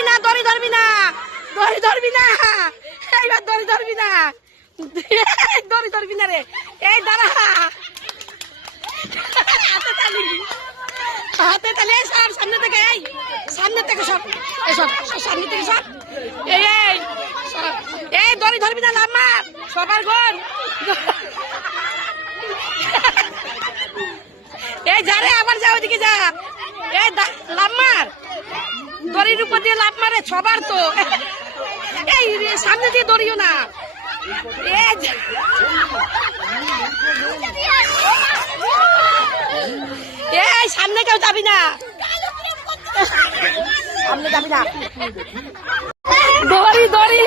ধরবি না, দড়ি ধরবি না, দড়ি ধরবি না, এইবার দড়ি ধরবি না, দড়ি ধরবি না রে। এই দাঁড়া, হাতে তালি, হাতে তালি। এই সব সামনে থেকে, এই সামনে থেকে সব, এই সব সামনে থেকে সব, এই এই সব, এই দড়ি ধরবি না, লাভ মার সবার ঘর। এই যা রে, আবার যা, ওদিকে যা। এই লাভ মার, দড়ির উপর দিয়ে লাভ মারে সবার তো। এই সামনে দিয়ে দড়িও না। এই সামনে কেউ যাবি না, সামনে যাবি না। দড়ি দড়ি